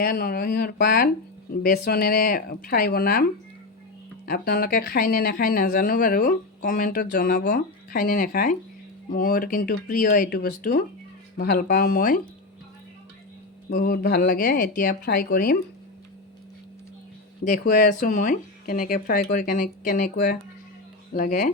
এয়া নৰসিংহৰ পাত বেচনেৰে ফ্ৰাই বনাম। আপোনালোকে খায় নে নাখায় নাজানো বাৰু, কমেণ্টত জনাব খায় নে নাখায়। মোৰ কিন্তু প্ৰিয় এইটো বস্তু, ভাল পাওঁ মই, বহুত ভাল লাগে। এতিয়া ফ্ৰাই কৰিম, দেখুৱাই আছোঁ মই কেনেকৈ ফ্ৰাই কৰি কেনেকুৱা লাগে।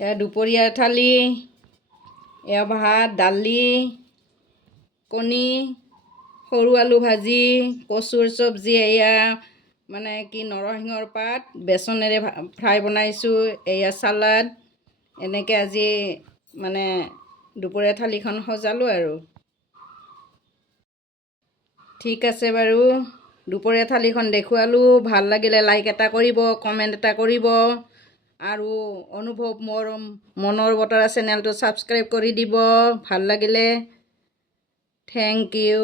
এয়া দুপৰীয়াৰ থালি, এয়া ভাত, দালি, কণী, সৰু আলু ভাজি, কচুৰ চব্জি, এয়া মানে কি নৰসিংহৰ পাত বেচনেৰে ফ্ৰাই বনাইছোঁ, এয়া চালাড। এনেকৈ আজি মানে দুপৰীয়া থালিখন সজালোঁ আৰু। ঠিক আছে বাৰু, দুপৰীয়া থালিখন দেখুৱালোঁ। ভাল লাগিলে লাইক এটা কৰিব, কমেণ্ট এটা কৰিব, আৰু অনুভৱ মোৰ মনৰ বতৰা চেনেলটো ছাবস্ক্ৰাইব কৰি দিব ভাল লাগিলে। Thank U.